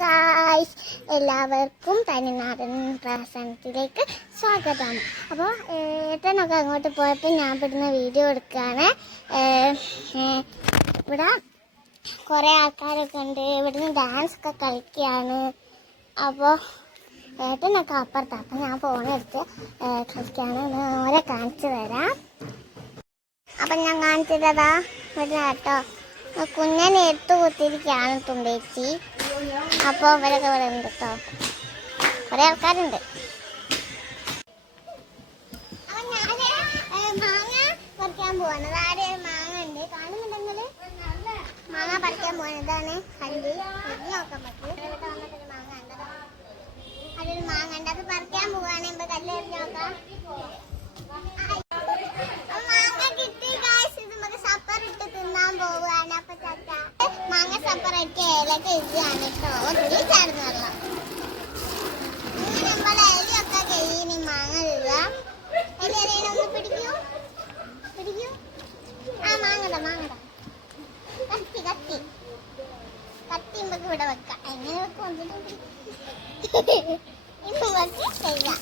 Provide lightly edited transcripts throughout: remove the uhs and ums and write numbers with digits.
Guys, എല്ലാവർക്കും തനിനാടൻ പ്രസന്നത്തിലേക്ക് സ്വാഗതം. അപ്പോൾ ഏട്ടനൊക്കെ അങ്ങോട്ട് പോയപ്പോൾ ഞാൻ ഇവിടുന്ന് വീഡിയോ എടുക്കുകയാണ്. ഇവിടെ കുറേ ആൾക്കാരൊക്കെ ഉണ്ട്. ഇവിടുന്ന് ഡാൻസ് ഒക്കെ കളിക്കുകയാണ്. അപ്പോൾ ഏട്ടനൊക്കെ അപ്പുറത്താണ്. അപ്പോൾ ഞാൻ ഫോണെടുത്ത് കളിക്കുകയാണ്. ഓരെ കാണിച്ചു തരാം. അപ്പം ഞാൻ കാണിച്ചു തരാം. ഇവിടെ കേട്ടോ, കുഞ്ഞനെ എടുത്തു കുത്തിരിക്കുകയാണ് തുമ്പേച്ചി. അപ്പോൾ ഇവരൊക്കെ ഇവിടെ ഉണ്ട് കേട്ടോ, കുറേ ആൾക്കാരുണ്ട്. അപ്പം ഞാൻ മാങ്ങ പറിക്കാൻ പോകുന്നത്. ആടെ മാങ്ങ ഉണ്ട്, കാണുന്നുണ്ടെങ്കിൽ മാങ്ങ പറിക്കാൻ പോകുന്നതാണ്. കണ്ട് നോക്കാൻ പറ്റും. മാങ്ങ ഉണ്ടോ? അതൊരു മാങ്ങ ഉണ്ട്, അത് പറിക്കാൻ പോവാണ്. ഇപ്പൊ കല്ലെറിഞ്ഞ് നോക്കാം. മാങ്ങ സപ്പറൊക്കെ ഇലൊക്കെ ഇതാണ് കേട്ടോ. ഒത്തിരിച്ചായിരുന്നു വെള്ളം. ഇങ്ങനെ നമ്മളെ ഇലയൊക്കെ കഴിയുന്ന മാങ്ങ ഇടുക. ഇല എറിയണൊന്ന് പിടിക്കൂ. ആ മാങ്ങട കത്തി നമുക്ക് ഇവിടെ വെക്കാം. എങ്ങനെ വെക്കും ഇന്ന് വെച്ച് ചെയ്യാം.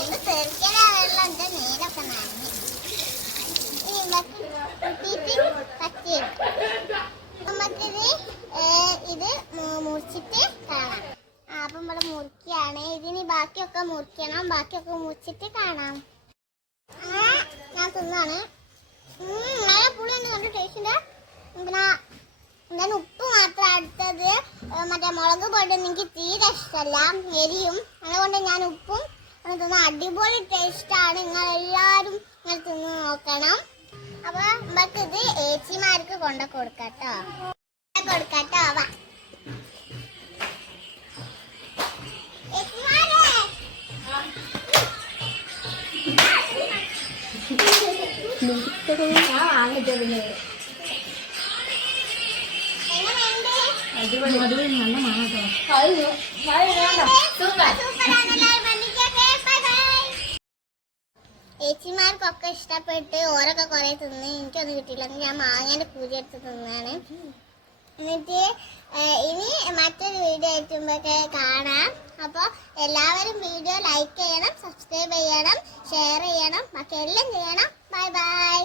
എന്ത് തെറിക്കല വെള്ളം ഉണ്ട്, നേരൊക്കെ നനഞ്ഞു. നമുക്കിത് ഇത് മുറിച്ചിട്ട് കാണാം. അപ്പം ഇവിടെ മുറിക്കുകയാണ്. ഇതിന് ബാക്കിയൊക്കെ മുറിക്കണം. ബാക്കിയൊക്കെ മുറിച്ചിട്ട് കാണാം. ഞാൻ തിന്നാണ്. നല്ല പുളിയുണ്ട്, നല്ല ടേസ്റ്റിന്റെ. പിന്നെ ഞാൻ ഉപ്പ് മാത്രം അടുത്തത്. മറ്റേ മുളക് പൊടി എനിക്ക് തീരെ ഇഷ്ടമല്ല, എരിയും. അതുകൊണ്ട് ഞാൻ ഉപ്പും തിന്ന. അടിപൊളി ടേസ്റ്റാണ്. നിങ്ങളെല്ലാവരും നിങ്ങൾ തിന്ന് നോക്കണം. അപ്പൊ നമുക്കിത് ഏച്ചിമാർക്ക് കൊടുക്കാട്ടോ. വാ ഏച്ചിമാർക്കൊക്കെ ഇഷ്ടപ്പെട്ട് ഓരൊക്കെ കുറെ തിന്ന്. എനിക്കൊന്നും കിട്ടിയില്ല. ഞാൻ മാങ്ങേന്റെ പൂജ എടുത്ത് തിന്നാണ്. എന്നിട്ട് ഇനി മറ്റൊരു വീഡിയോ ആയിട്ടുമ്പോഴൊക്കെ കാണാം. അപ്പോൾ എല്ലാവരും വീഡിയോ ലൈക്ക് ചെയ്യണം, സബ്സ്ക്രൈബ് ചെയ്യണം, ഷെയർ ചെയ്യണം, ബാക്കി എല്ലാം ചെയ്യണം. ബൈ.